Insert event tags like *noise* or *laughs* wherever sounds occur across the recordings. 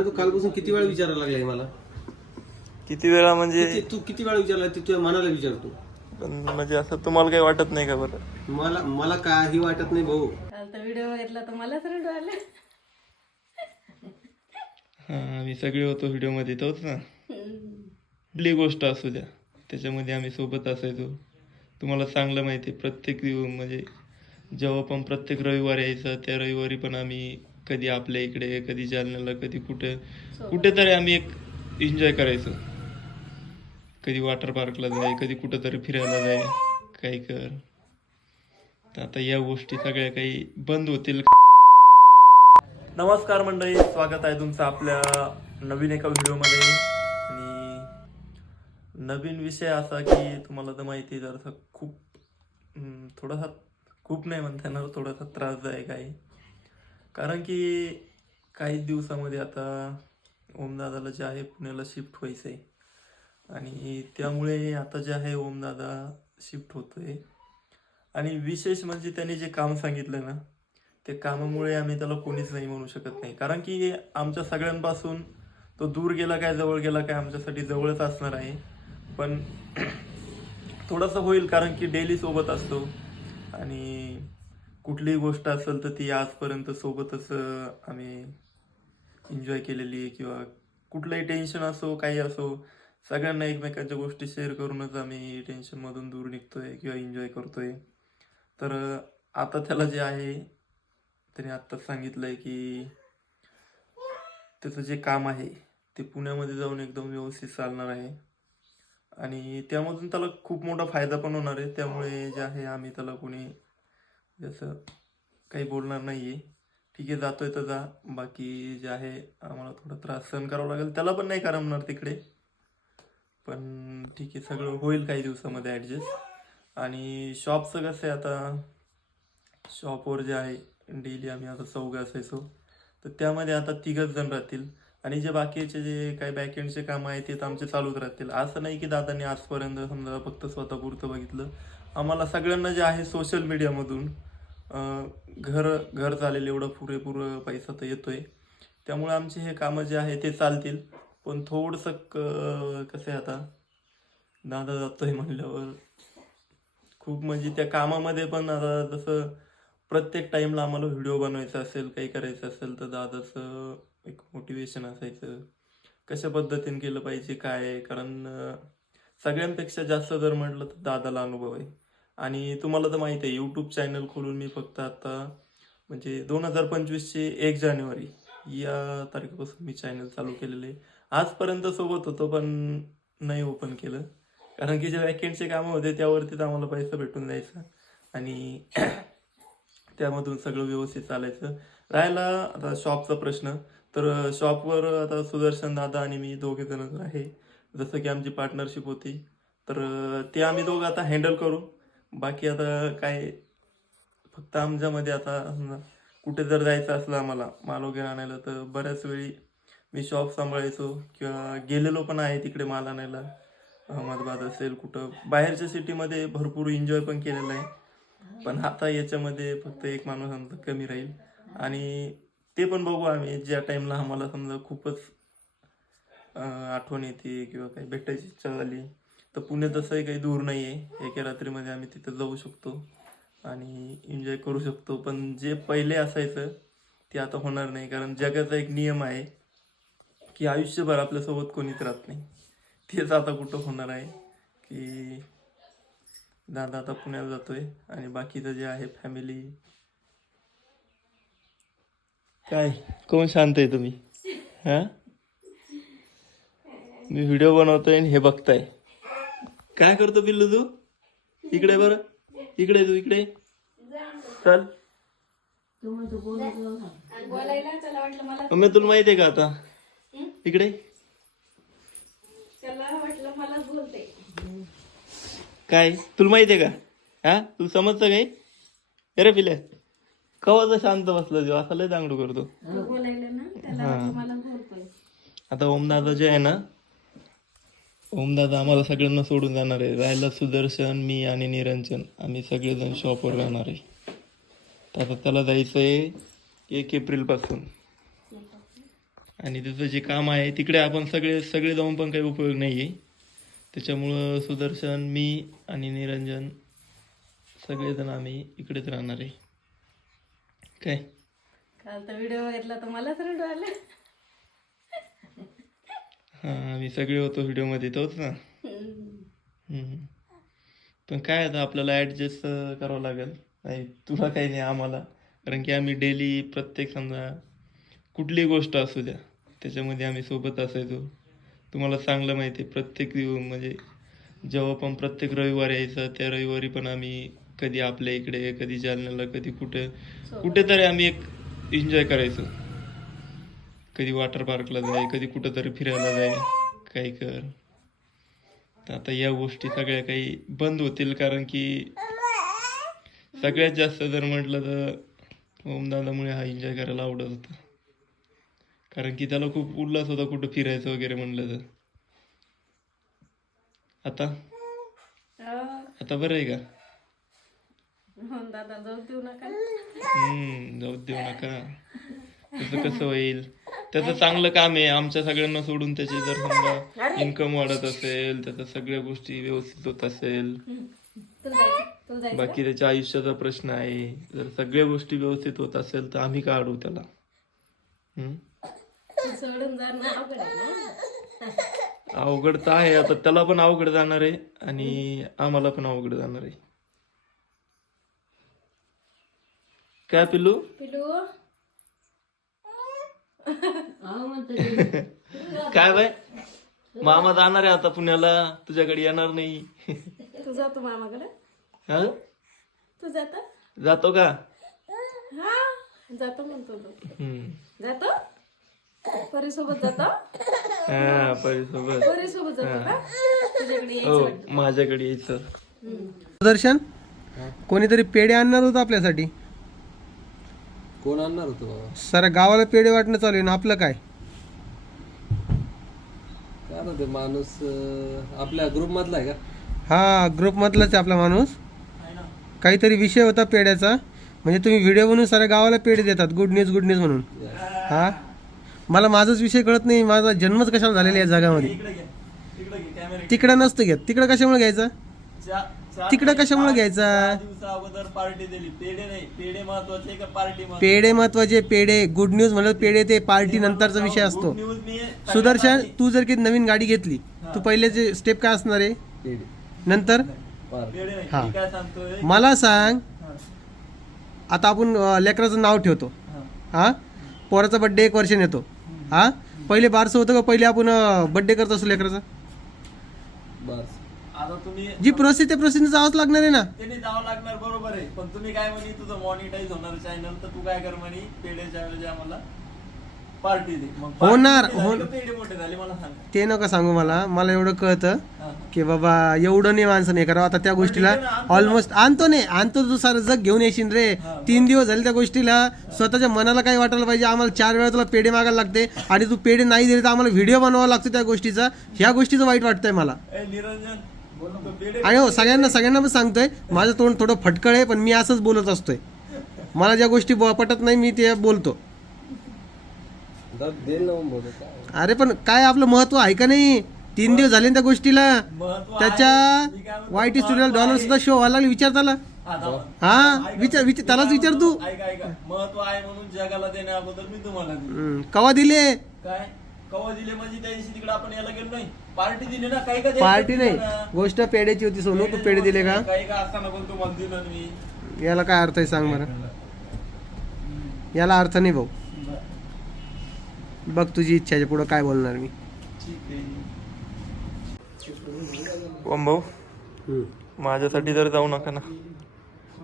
तू कालपासून किती वेळा विचारायला लागलाय मला? किती वेळा म्हणजे किती- तू किती वेळा विचारला ते तुझ्या मनाला विचारतो. पण म्हणजे असं तुम्हाला काही वाटत नाही का बरं? मला मला काही वाटत नाही भाऊ. काल तर व्हिडिओ बघितला तर मलाच रडू आलं. हा आम्ही सगळे होतो व्हिडिओमध्ये तोच ना? कुठली गोष्ट असू द्या. त्याच्यामध्ये आम्ही सोबत असायचो. तुम्हाला चांगलं माहिती आहे प्रत्येक दिव- म्हणजे जेव्हा पण प्रत्येक रविवार यायचा त्या रविवारी पण आम्ही कधी आपल्या इकडे कधी जालन्याला कधी कुठे. कुठेतरी आम्ही एक एन्जॉय करायचो. कधी वॉटर पार्कला जाय कधी कुठेतरी फिरायला जाय काही कर. तर आता या गोष्टी सगळ्या काही बंद होतील. नमस्कार मंडळी स्वागत आहे तुमचं आपल्या नवीन एका व्हिडिओमध्ये. आणि नवीन विषय असा की तुम्हाला तर माहिती आहे जरासा खूप थोडासा खूप नाही म्हणता येणार थोडासा त्रासदायक आहे कारण की काही दिवसामध्ये आता ओमदादाला जे आहे पुण्याला शिफ्ट व्हायचं आहे आणि त्यामुळे आता जे आहे ओमदादा शिफ्ट होतोय. आणि विशेष म्हणजे त्यांनी जे काम सांगितलं ना ते कामामुळे आम्ही त्याला कोणीच नाही म्हणू शकत नाही. कारण की आमच्या सगळ्यांपासून तो दूर गेला काय जवळ गेला काय आमच्यासाठी जवळच असणार आहे. पण *clears throat* थोडंसं होईल कारण की डेली सोबत असतो. आणि कुठलीही गोष्ट असेल तर ती आजपर्यंत सोबतच आम्ही एन्जॉय केलेली आहे किंवा कुठलंही टेन्शन असो काही असो सगळ्यांना एकमेकांच्या गोष्टी शेअर करूनच आम्ही टेन्शनमधून दूर निघतोय किंवा एन्जॉय करतोय. तर आता त्याला जे आहे त्याने आत्ताच सांगितलंय की त्याचं जे काम आहे ते पुण्यामध्ये जाऊन एकदम व्यवस्थित चालणार आहे. आणि त्यामधून त्याला खूप मोठा फायदा पण होणार आहे. त्यामुळे जे आहे आम्ही त्याला कोणी जसं काही बोलणार नाही आहे ठीक आहे जातोय तर जा. बाकी जे आहे आम्हाला थोडा त्रास सहन करावा लागेल. त्याला पण नाही करमणार तिकडे. पण ठीक आहे सगळं होईल काही दिवसामध्ये ॲडजस्ट आणि शॉपचं कसं आहे आता? शॉपवर जे आहे डेली आम्ही आता चौघं असायचो. तर त्यामध्ये आता तिघच जण राहतील. आणि जे बाकीचे जे काही बॅकएंडचे कामं आहेत ते तर आमचे चालूच राहतील. असं नाही की दादांनी आजपर्यंत समजा फक्त स्वतःपुरतं बघितलं. आम्हाला सगळ्यांना जे आहे सोशल मीडियामधून घर घर चालेल एवढं पुरेपूर पैसा तर येतोय. त्यामुळे आमचे हे कामं जे आहे ते चालतील. पण थोडंसं क कसं आहे आता? दादा जातो आहे म्हणल्यावर. खूप म्हणजे त्या कामामध्ये पण आता जसं प्रत्येक टाईमला आम्हाला व्हिडिओ बनवायचा असेल काही करायचं असेल तर दादाचं एक मोटिवेशन असायचं. कशा पद्धतीने केलं पाहिजे काय कारण सगळ्यांपेक्षा जास्त जर म्हटलं तर दादाला अनुभव आहे. आणि तुम्हाला तर माहीत आहे यूट्यूब चॅनल खोलून मी फक्त आता म्हणजे दोन हजार पंचवीसचे एक जानेवारी या तारखेपासून मी चॅनल चालू केलेले आहे. आजपर्यंत सोबत होतो पण नाही ओपन केलं. कारण की जे वॅकेंटचे कामं होते त्यावरतीच आम्हाला पैसा भेटून जायचा. आणि *clears throat* त्यामधून सगळं व्यवस्थित चालायचं. राहिला आता शॉपचा प्रश्न. तर शॉपवर आता सुदर्शन दादा आणि मी दोघे जण आहे. जसं की आमची पार्टनरशिप होती. तर ते आम्ही दोघं आता हँडल करू. बाकी आता काय फक्त आमच्यामध्ये आता समजा कुठे जर जायचं असलं आम्हाला माल वगैरे आणायला तर बऱ्याच वेळी मी शॉप सांभाळायचो किंवा गेलेलो पण आहे तिकडे माल आणायला. अहमदाबाद असेल कुठं बाहेरच्या सिटीमध्ये भरपूर एन्जॉय पण केलेला आहे. पण आता याच्यामध्ये फक्त एक माणूस आमचा कमी राहील. आणि ते पण बघू आम्ही ज्या टाईमला आम्हाला समजा खूपच आठवण येते किंवा काही भेटायची इच्छा झाली तर पुणे तसंही काही दूर नाही आहे एका रात्रीमध्ये आम्ही तिथं जाऊ शकतो आणि एन्जॉय करू शकतो. पण जे पहिले असायचं ते आता होणार नाही. कारण जगाचा एक नियम आहे की आयुष्यभर आपल्यासोबत कोणीच राहत नाही. तेच आता कुठं होणार आहे की दादा आता पुण्याला जातोय आणि बाकीचं जे आहे फॅमिली काय? कोण शांत आहे तुम्ही? हा? मी व्हिडिओ बनवतोय आणि हे बघताय. काय करतो पिल्लू तू? इकडे बरं. इकडे तू इकडे. चल. बोलायला त्याला वाटलं मला मम्मी तुला माहिती आहे का आता? इकडे. त्याला वाटलं मलाच बोलते काय? तुला माहिती आहे का? हा? तुला समजतं काही? अरे पिल्या कवाचा शांत बसला जेव्हा असं लय चांगलं करतो. बोलायला ना त्याला वाटलं मलाच बोलतोय. आता ओमदादा जे आहे ना ओमदादा आम्हाला सगळ्यांना सोडून जाणार आहे. राहायला सुदर्शन मी आणि निरंजन. आम्ही सगळेजण शॉपवर राहणार आहे. तर आता त्याला जायचं आहे एक एप्रिलपासून आणि त्याचं जे काम आहे तिकडे आपण सगळे सगळे जाऊन पण काही उपयोग नाही आहे त्याच्यामुळं सुदर्शन मी आणि निरंजन सगळेजण आम्ही इकडेच राहणार आहे. काय? काल तर व्हिडिओ बघितला तर मलाच रडू आला. हां आम्ही सगळे होतो व्हिडिओमध्ये तोच ना? हम्म. पण काय आता आपल्याला ॲडजस्ट करावं लागेल? नाही तुला काही नाही आम्हाला. कारण की आम्ही डेली प्रत्येक समजा कुठलीही गोष्ट असू द्या त्याच्यामध्ये आम्ही सोबत असायचो. तुम्हाला चांगलं माहिती आहे प्रत्येक दिव म्हणजे जेव्हा पण प्रत्येक रविवार यायचा त्या रविवारी पण आम्ही कधी आपल्या इकडे कधी जालन्याला कधी कुठे कुठेतरी आम्ही एक एन्जॉय करायचो. कधी वॉटर पार्कला जाय कधी कुठंतरी फिरायला जाय काही कर. तर आता या गोष्टी सगळ्या काही बंद होतील कारण की सगळ्यात जास्त जर म्हटलं तर ओमदादामुळे हा एन्जॉय करायला आवडत होता. कारण की त्याला खूप उल्हास होता कुठं फिरायचं वगैरे म्हणलं तर. आता? आता बरं आहे का? हो दादा जाऊ देऊ नका. हम्म जाऊ देऊ नका. त्याचं कसं होईल? त्याचं चांगलं काम आहे. आमच्या सगळ्यांना सोडून त्याची जर समजा *laughs* इन्कम वाढत असेल त्याच्या सगळ्या गोष्टी व्यवस्थित होत असेल. बाकी त्याच्या आयुष्याचा प्रश्न आहे. जर सगळ्या गोष्टी व्यवस्थित होत असेल तर आम्ही का अडवू त्याला? अवघड तर आहे. आता त्याला पण अवघड जाणार आहे आणि आम्हाला पण अवघड जाणार आहे. काय पिल्लू? पिलू *laughs* काय बाय? मामा जाणार आहे आता पुण्याला. तुझ्याकडे येणार नाही. तू जातो मामाकडे? हा? तू जातो? जातो का? हा जातो म्हणतो तो. हम्म. जातो? परी सोबत जातो? हा परीसोबत. परी सोबत जातो का? तुझ्याकडे यायचं हो. माझ्याकडे यायचं. सुदर्शन कोणीतरी पेढे आणणार होतं आपल्यासाठी? कोण आणणार होतो बाबा? साऱ्या गावाला पेढे वाटणं चालू आहे ना आपलं काय? ते माणूस अं, आपल्या ग्रुप मधला आहे का? हा ग्रुप मधलाच आहे आपला माणूस. काहीतरी विषय होता पेढ्याचा. म्हणजे तुम्ही व्हिडिओ बनवून साऱ्या गावाला पेढे देतात. गुड न्यूज गुड न्यूज म्हणून. हा? मला माझाच विषय कळत नाही. माझा जन्मच कशाला झालेला या जगामध्ये? तिकडं नसतं घेत. तिकडं कशामुळे घ्यायचा? तिकडं कशामुळे घ्यायचा? दिवसा अगोदर पार्टी दिली. पेढे नाही. पेढे महत्त्वाचे का पार्टी पेढे महत्त्वाचे पेढे. गुड न्यूज म्हणलं पेढे ते पार्टी नंतरचा विषय असतो. सुदर्शन तू जर की नवीन गाडी घेतली तू पहिल्याचे स्टेप काय असणार आहे? नंतर? हा. काय सांगतोय? मला सांग. आता आपण लेकराचं नाव ठेवतो. हा. पोराचा बड्डे एक वर्षाने येतो. हा? पहिले बारसं होतं का पहिले आपण बड्डे करत असतो लेकराचा? बस आता तुम्ही जी प्रोसेस त्या प्रोसेस जावंच लागणार आहे ना. त्यांनी जावं लागणार बरोबर आहे. पण तुम्ही काय म्हणे तुझं मॉनिटाईज होणार चॅनल तर तू काय कर म्हणे ऐवजी आम्हाला पार्टी दे. मग party होणार, किती झाली होण- का पेढे मोठे झाले मला सांग. ते नका सांगू मला. मला एवढं कळतं. की बाबा एवढं नाही माणसं नाही करावं. आता त्या गोष्टीला ऑलमोस्ट आणतो नाही. आणतो तू सारं जग घेऊन येशील रे. तीन दिवस झाले त्या गोष्टीला. स्वतःच्या मनाला काय वाटायला पाहिजे. आम्हाला चार वेळा तुला पेढे मागायला लागते. आणि तू पेढे नाही दिले तर आम्हाला व्हिडिओ बनवावा लागतो त्या गोष्टीचा. ह्या गोष्टीचं वाईट वाटतंय मला. ए निरंजन आणि हो सगळ्यांना सगळ्यांना पण सांगतोय माझं तोंड थोडं फटकळ आहे पण मी असंच बोलत असतोय. मला ज्या गोष्टी ब- पटत नाही मी ते बोलतो. अरे पण काय आपलं महत्त्व आहे का नाही? तीन दिवस झाले त्या गोष्टीला. महत्त्व त्याच्या वाईट स्टुडिओ डॉलर सुद्धा शो व्हायला लागले विचार त्याला. हा. हा? विचार विचार त्यालाच विचार तू. ऐका. ऐका महत्त्व आहे म्हणून जगाला देण्या अगोदर मी तुम्हाला कवा दिले? काय? कवा दिले म्हणजे त्या दिवशी तिकडे आपण याला गेलो नाही. पार्टी दिली ना काही का द्यायचं पार्टी नाही. गोष्ट पेढ्याची होती सोनू तू पेढे दिले का? काही का असताना पण तुम्हाला दिलं ना मी. याला काय अर्थ आहे सांग बरं. याला अर्थ नाही भाऊ. बघ तुझी इच्छा आहे पुढं काय बोलणार मी. ओम भाऊ माझ्यासाठी जर जाऊ नका ना.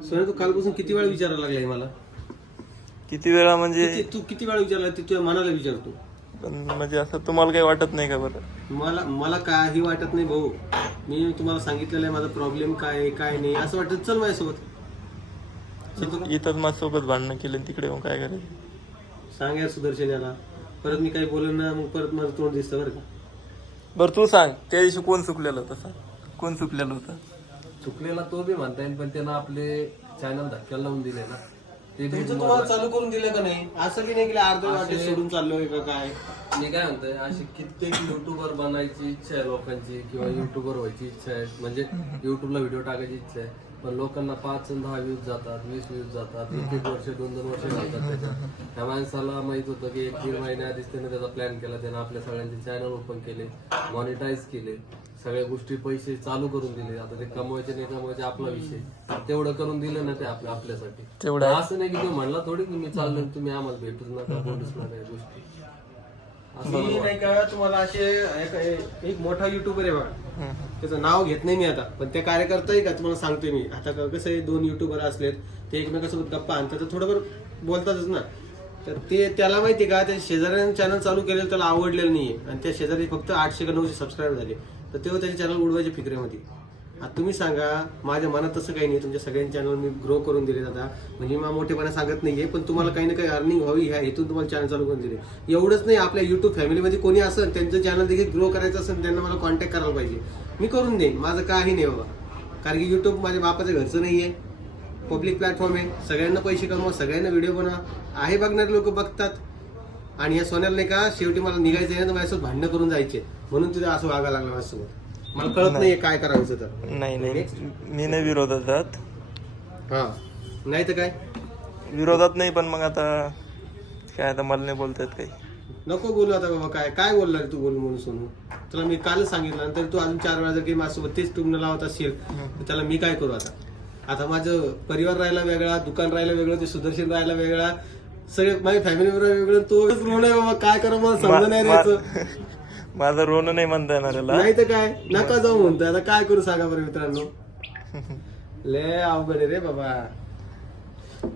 सोन्या तू कालपासून किती वेळा विचारायला लागलाय मला? किती वेळा म्हणजे तू किती वेळा विचारला ते तुझ्या मनाला विचारतो. पण म्हणजे असं तुम्हाला काही वाटत नाही का बरं? मला मला काही वाटत नाही भाऊ. मी तुम्हाला सांगितलेलं आहे माझा प्रॉब्लेम काय आहे काय नाही. असं वाटत चल माझ्यासोबत. चल तू- इथंच माझ्यासोबत भांडणं केलं तिकडे मग काय करायचं? सांग यार सुदर्शन याला. परत मी काही बोलेन ना मग परत माझं तोंड दिसतं बरं का. बरं तू सांग. त्या दिवशी कोण चुकलेलं होतं कोण चुकलेलं होतं? चुकलेला तो बी म्हणता येईल पण त्यानं आपले चॅनल धक्क्याला लावून दिले ना. ते बी तुमचं तुम्हाला चालू करून दिलं का नाही? असं की नाही की अर्धे वाटे सोडून चाललोय का काय? मी काय म्हणतोय अशी कित्येक युट्यूबर बनायची इच्छा आहे लोकांची किंवा युट्यूबर व्हायची इच्छा आहे. म्हणजे युट्यूबला व्हिडिओ टाकायची इच्छा आहे. पण लोकांना पाच आणि दहा व्ह्यूज जातात वीस व्ह्यूज जातात एक एक वर्ष दोन दोन वर्ष जातात त्याच्यात. त्या माणसाला माहीत होतं की एक दीड महिन्याआधीच त्याने त्याचा प्लॅन केला. त्याने आपल्या सगळ्यांचे चॅनल ओपन केले मॉनिटाईज केले. सगळ्या गोष्टी पैसे चालू करून दिले. आता ते कमवायचे नाही कमवायचे आपला विषय. तेवढं करून दिलं ना ते आपल्या आपल्यासाठी. तेवढं. असं नाही की तो म्हणला थोडी की मी चाललो तुम्ही आम्हाला भेटूच नका बोलूच नका गोष्टी. मी नाही. का तुम्हाला असे एक- एक मोठा युट्यूबर आहे बघा. त्याचं नाव घेत नाही मी आता. पण ते कार्यकर्ताही का तुम्हाला सांगतोय मी. आता क- कसं आहे दोन युट्यूबर असलेत. ते एकमेकांसोबत गप्पा आणतात तर थोडंफार बोलतातच ना. तर ते त्याला माहिती का त्या शेजाऱ्याने चॅनल चालू केलेलं त्याला आवडलेलं नाहीये. आणि त्या शेजारी फक्त आठशे का नऊशे सबस्क्राईब झाले. तर तेव्हा त्याचे चॅनल उडवायचे फिकरेमध्ये आता तुम्ही सांगा माझ्या मनात तसं काही नाही तुमच्या सगळ्यांचे चॅनल मी ग्रो करून दिले आता. म्हणजे मी मोठेपणा सांगत नाहीये पण तुम्हाला काही ना काही अर्निंग व्हावी ह्या हेतून तुम्हाला चॅनल चालू करून दिले. एवढंच नाही आपल्या युट्यूब फॅमिलीमध्ये कोणी असेल त्यांचं चॅनल देखील ग्रो करायचं असेल त्यांना मला कॉन्टॅक्ट करायला पाहिजे. मी करून देईन माझं काही नाही बाबा. कारण की युट्यूब माझ्या बापाचं घरचं नाही आहे पब्लिक प्लॅटफॉर्म आहे. सगळ्यांना पैसे कमवा सगळ्यांना व्हिडिओ बनवा. आहे बघणारे लोक बघतात. आणि या सोन्याला नाही का शेवटी मला निघायचं आहे ना तर माझ्यासोबत भांडणं करून जायचे. म्हणून तुझं असं वागायला लागलं माझ्यासोबत. मला कळत नाहीये काय करायचं तर. नाही नाही. मी नाही विरोधात हा. नाही तर काय? विरोधात नाही पण मग आता काय आता मला नाही बोलता येत काही. नको बोलू आता बाबा काय काय बोलणार तू बोल म्हणून सोनू? तुला मी कालच सांगितलं नंतर तू अजून चार वेळा जर काही माझ्यासोबत तेच टुमणं लावत असेल तर त्याला मी काय करू आता? आता माझं परिवार राहिला वेगळा दुकान राहिलं वेगळं ते सुदर्शन राहिला वेगळा सगळे माझी फॅमिली वेगळं तो ऋण आहे बाबा. काय करा मला समजा नाही द्यायचं माझं रोन नाही म्हणता येणार याला. नाही तर काय? नका जाऊ म्हणतोय. आता काय करू सांगा बरं मित्रांनो? लय अवघड आहे रे बाबा.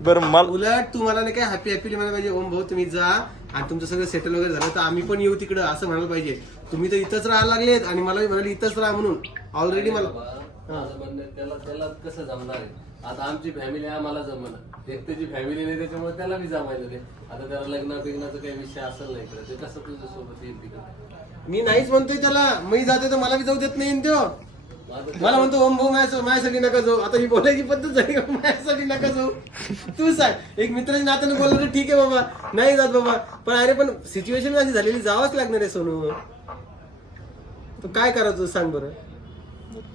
बरं मला उलट तुम्हाला नाही काय हॅपी हॅपीली म्हणायला पाहिजे. ओम भाऊ तुम्ही जा. आणि तुमचं सगळं सेटल वगैरे झालं तर आम्ही पण येऊ तिकडं असं म्हणायला पाहिजे. तुम्ही तर इथंच राहायला लागलेत आणि मला म्हणाले इथंच राहा म्हणून. ऑलरेडी मला माझं म्हणणं आहे, त्याला त्याला कसं जमणार आहे? आता आमची फॅमिली आम्हाला जमणार एक त्याची फॅमिली नाही त्याच्यामुळे त्याला बी जमायला ते आता त्याला लग्न बिग्नाचा काही विषय असेल नाही इकडे ते कसं तुझ्या सोबत येईल तिकडे? मी नाहीच म्हणतोय त्याला. मी जाते तर मला बी जाऊ देत नाही तो. मला म्हणतो ओम भाऊ माझ्या माझ्यासाठी नका जाऊ. आता ही बोलायची पद्धत झाली का? माझ्यासाठी नका जाऊ. तू सांग. एक मित्राच्या नात्याने बोललो तर ठीक आहे बाबा. नाही जात बाबा. पण अरे पण सिच्युएशन अशी झालेली जावंच लागणार आहे सोनू. तर काय करायचं सांग बरं.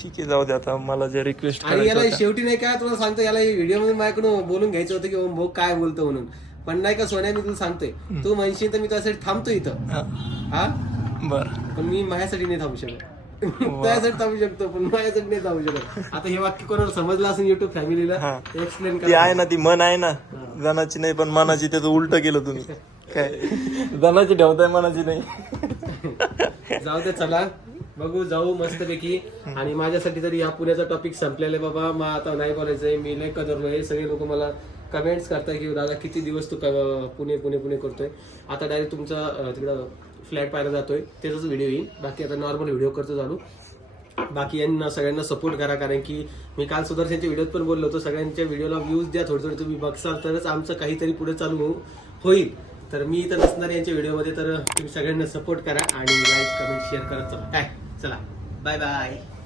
ठीक आहे जाऊ दे आता. मला जे रिक्वेस्ट आणि याला शेवटी नाही का तुला सांगतो याला व्हिडिओमध्ये माझ्याकडून बोलून घ्यायचं होतं की ओम भाऊ काय बोलतो म्हणून. पण नाही का सोन्या मी तुला सांगतोय. तू म्हणशील तर मी त्यासाठी थांबतो इथं. हा? बर. पण मी माझ्यासाठी नाही थांबू शकत. त्यासाठी थांबू शकतो पण माझ्यासाठी नाही थांबू शकत. आता हे वाक्य कोणाला समजलं असेल युट्यूब फॅमिलीला. एक्सप्लेन ती करा. आहे ना ती मन आहे ना. जनाची नाही पण मनाची त्याचं उलट केलं तुम्ही. काय? जनाची ठेवताय मनाची नाही. जाऊ दे चला. बघू जाऊ मस्तपैकी. आणि माझ्यासाठी तरी या पुण्याचा टॉपिक संपलेला आहे बाबा. मग आता नाही बोलायचंय. मी लय कदरलोय सगळे लोक मला कमेंट्स करताय की दादा किती दिवस तू क- पुणे पुणे पुणे करतोय? आता डायरेक्ट तुमचा तिकडं फ्लॅट पाहायला जातोय. त्याचाच व्हिडिओ येईल. बाकी आता नॉर्मल व्हिडिओ करतो चालू. बाकी यांना सगळ्यांना सपोर्ट करा कारण की मी काल सुदर्शनच्या व्हिडिओत पण बोललो होतो सगळ्यांच्या व्हिडिओला व्ह्यूज द्या थोडे थोडे तुम्ही बघसाल तरच आमचं काहीतरी पुढे चालू हो- होईल. तर मी इथं नसणार यांच्या व्हिडिओमध्ये तर तुम्ही सगळ्यांना सपोर्ट करा आणि लाईक कमेंट शेअर करत चला. काय चला. Bye bye